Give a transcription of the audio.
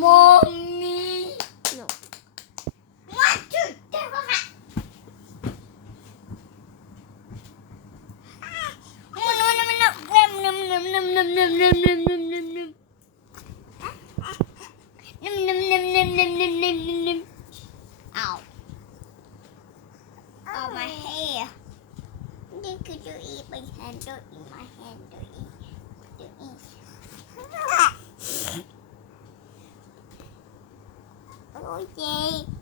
Mommy. No. What to do? Ow. Oh, my hair. Could you eat my hand? Don't eat my hand. Don't eat. Don't eat. Oh, yay.